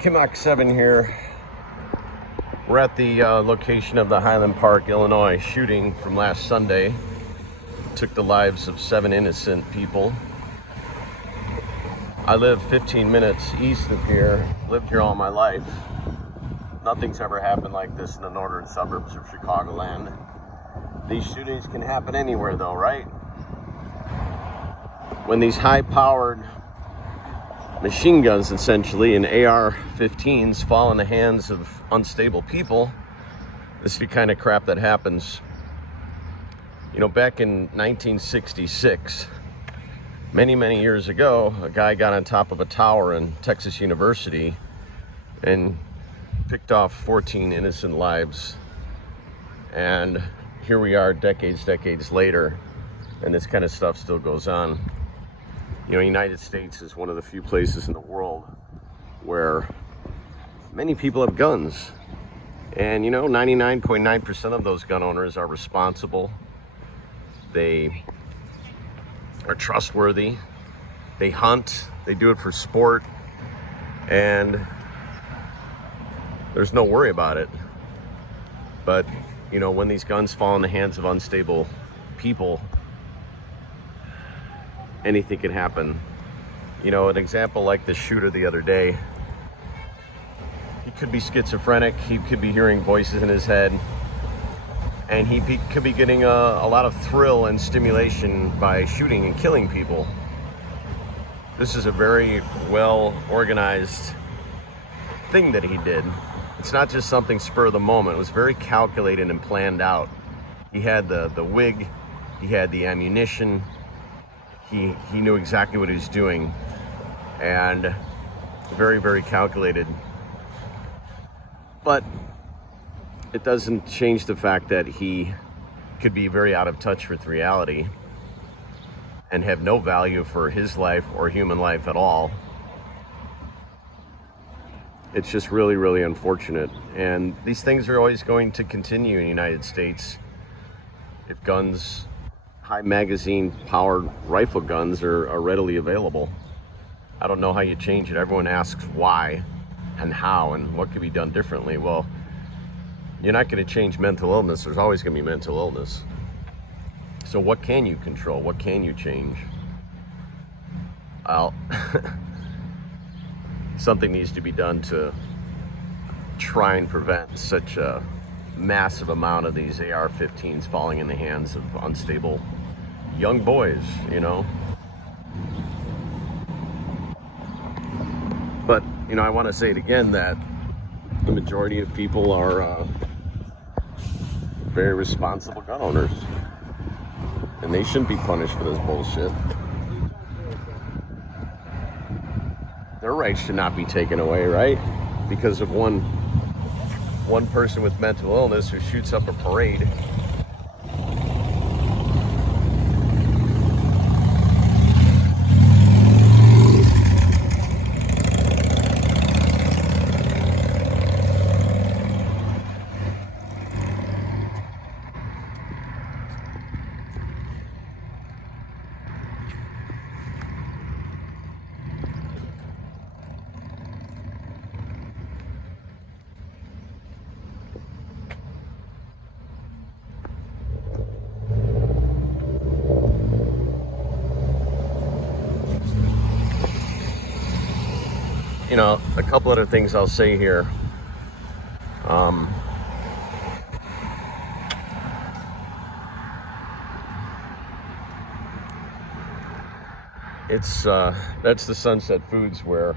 Kimmock 7 here. We're at the location of the Highland Park, Illinois shooting from last Sunday. Took the lives of 7 innocent people. I live 15 minutes east of here, lived here all my life. Nothing's ever happened like this in the northern suburbs of Chicagoland. These shootings can happen anywhere though, right? When these high-powered machine guns, essentially, and AR-15s fall in the hands of unstable people, this is the kind of crap that happens. You know, back in 1966, many years ago, a guy got on top of a tower in Texas University and picked off 14 innocent lives. And here we are decades later, and this kind of stuff still goes on. You know, the United States is one of the few places in the world where many people have guns. And, you know, 99.9% of those gun owners are responsible. They are trustworthy. They hunt. They do it for sport. And there's no worry about it. But, you know, when these guns fall in the hands of unstable people, anything can happen. You know, an example like the shooter the other day, he could be schizophrenic, he could be hearing voices in his head, and could be getting a lot of thrill and stimulation by shooting and killing people. This is a very well organized thing that he did. It's not just something spur of the moment. It was very calculated and planned out. He had the wig, he had the ammunition, he knew exactly what he was doing, and very calculated. But it doesn't change the fact that he could be very out of touch with reality and have no value for his life or human life at all. It's just really unfortunate. And these things are always going to continue in the United States. If guns, high magazine powered rifle guns are readily available. I don't know how you change it. Everyone asks why and how and what can be done differently. Well, you're not going to change mental illness. There's always going to be mental illness. So what can you control? What can you change? Something needs to be done to try and prevent such a massive amount of these AR-15s falling in the hands of unstable young boys, you know. But, you know, I want to say it again that the majority of people are very responsible gun owners, and they shouldn't be punished for this bullshit. Their rights should not be taken away, right? Because of one person with mental illness who shoots up a parade. You know, a couple other things I'll say here. That's the Sunset Foods, where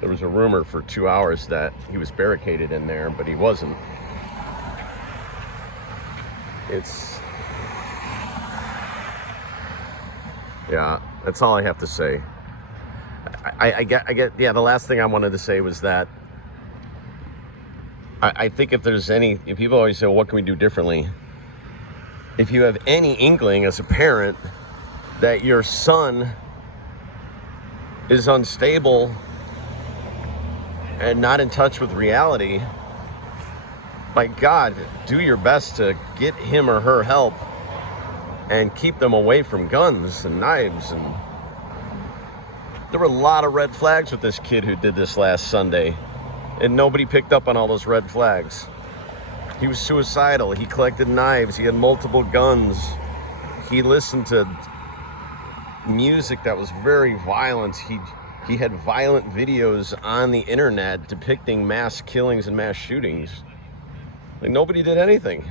there was a rumor for 2 hours that he was barricaded in there, but he wasn't. Yeah, that's all I have to say. I get, yeah, the last thing I wanted to say was that I think if people always say, well, what can we do differently? If you have any inkling as a parent that your son is unstable and not in touch with reality, by God, do your best to get him or her help and keep them away from guns and knives. And there were a lot of red flags with this kid who did this last Sunday. And nobody picked up on all those red flags. He was suicidal. He collected knives. He had multiple guns. He listened to music that was very violent. He had violent videos on the internet depicting mass killings and mass shootings. Like, nobody did anything.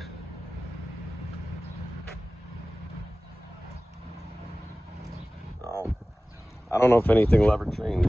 Oh, I don't know if anything will ever change.